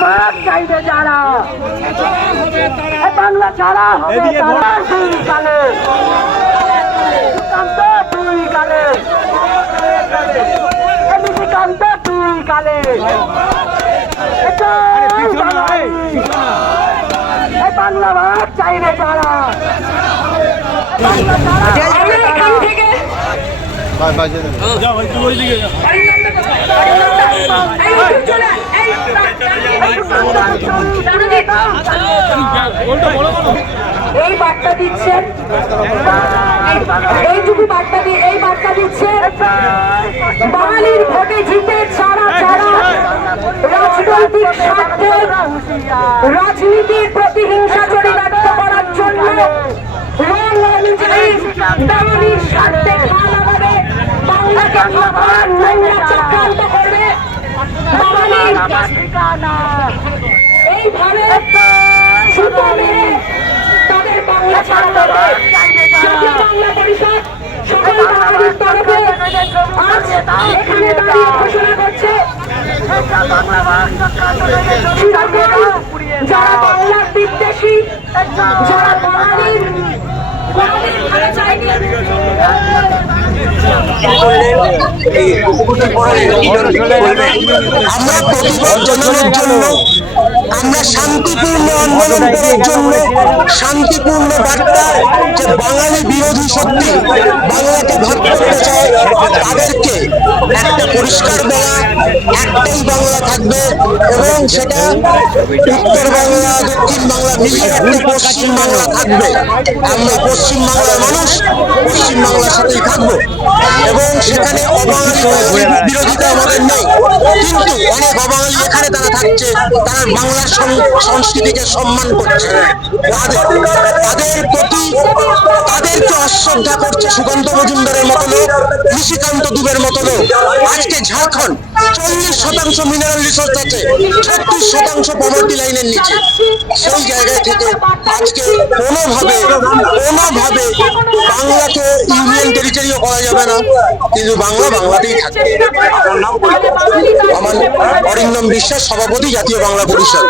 চাইবে যারা। এ বাংলা ছাড়া হবে তারা। দুই কালে সুকান্ত দুই কালে এ দুই কালে বাংলা। ভাগ চাইবে যারা। এই বার্তা দিচ্ছেন। এইটুকু বার্তা দিয়ে এই বার্তা দিচ্ছেন। বাঙালির ভোটে জিতে ছাড়া ছাড়া রাজনৈতিক স্বার্থে রাজনীতির প্রতিহিংসা চরিতার্থ করার জন্য রং অনুযায়ী বাঙালির স্বার্থে খা লাগাবে বাংলাকে খাবার নোংরা চক্রান্ত করবে বাঙালির এইভাবে ছুতো মেরে তাদের বাংলা ছাড়া দেবে জাতীয় বাংলা পরিষদ সকল বাঙালির তরফে আজ এখানে দাঁড়িয়ে ঘোষণা করছে যারা বাংলার বিদ্বেষী যারা বাঙালির আমরা প্রতিবাদ জানানোর জন্য শান্তিপূর্ণ আন্দোলন করার জন্য শান্তিপূর্ণ বার্তা যে বাঙালি বিরোধী শক্তি বাংলাকে ভাগ করতে চায়, তাদেরকে একটা পরিষ্কার বলা, একটাই বাংলা থাকবে এবং সেটা উত্তর বাংলা, দক্ষিণ বাংলা মিলিয়ে একটা পশ্চিম বাংলা থাকবে। আমরা পশ্চিম বাংলার মানুষ, পশ্চিম বাংলার সাথেই থাকব এবং সেখানে অবাঙালি বিরোধিতা আমাদের নেই। কিন্তু অনেক থাকছে তারা বাংলার সং- সংস্কৃতিকে সম্মান করছে। তাদের প্রতি তাদেরকে অশ্রদ্ধা করছে সুকান্ত মজুমদারের মতো নিশিকান্ত দুবের মতো লোক। আজকে ঝাড়খণ্ড চল্লিশ শতাংশ মিনারেল রিসোর্স আছে, ছত্রিশ শতাংশ পভার্টি লাইনের নিচে। সেই জায়গায় থেকে আজকে কোনোভাবে কোনোভাবে বাংলাকে ইউনিয়ন টেরিটরিও করা যাবে না, কিন্তু বাংলা বাংলাতেই থাকবে। আমার অরিন্দম বিশ্বাস, সভাপতি জাতীয় বাংলা পরিষদ।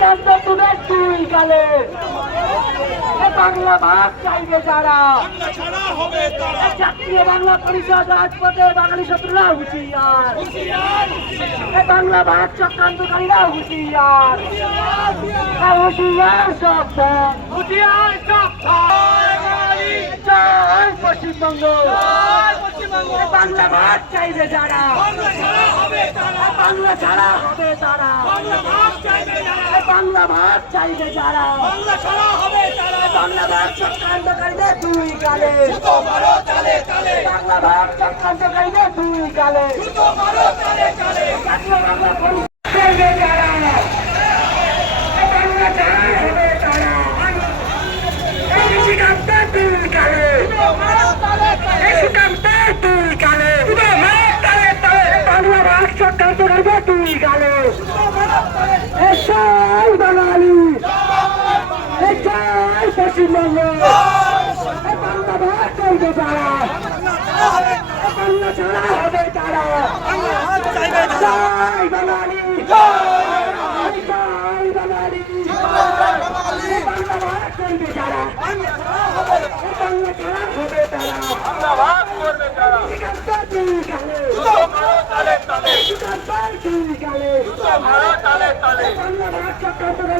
সিদ্ধান্ত তুলে দুই কালে বাংলা ভাগ চাইবে যারা। জাতীয় বাংলা পরিষদ রাজপথে বাঙালি শত্রুরা হুঁশিয়ার। বাংলা ভাগ চক্রান্তকারীরা হুঁশিয়ার। হুঁশিয়ার সব হুঁশিয়ার সব জয় পশ্চিমবঙ্গ। বাংলা ভাত চাইবে যারা। বাংলা ছাড়া হবে তারা। বাংলা ভাত চাইবে যারা। বাংলা ভাত চক্রান্তকারীদের দুই গালে। বাংলা ভাত চক্রান্তকারীদের দুই গালে। জাতীয় বাংলা পরিষদ চাইবে যারা বাংলা ছাড়া হবে তারা এই নিশিকান্তের দুই গালে এই নিশিকান্তের দুই গালে তালে তালে বাংলা ভাত চক্রান্তকারীদের দুই গালে এসাই বাঙালি এসাই পশ্চিমবঙ্গ বাংলা ভাত করবে তারা বাংলা ছাড়া হবে তারা জয় বাঙালি জয় বাঙালি বাংলা ভাত করবে তারা বাংলা ছাড়া হবে তারা সিকান্দার দুই গালে সিকান্দার দুই গালে বাংলা ভাত চক্রান্তকারীদের দুই গালে জাতীয়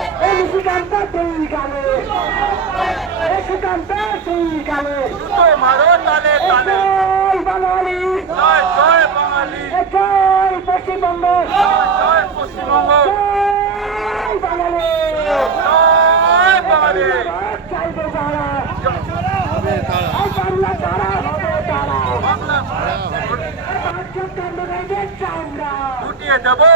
বাঙালি সত্রা হুঁশিয়ার বাংলা ভাতকে চক্রান্তকারীদের চামড়া এ বাংলা ভাত চক্রান্তকারীদের চামড়া জয় বাঙালি বাংলা পরিষদ হাসপাতালে বাঙালি বাংলা তারা বাংলা সুকান্ত জয় বাঙালি এ জয় পশ্চিমবঙ্গ জয় বাঙালি ভাত চাইবে তারা এই বাংলা ছাড়া হবে তারা এই ভাত চক্রান্তকারীদের চামড়া দেবো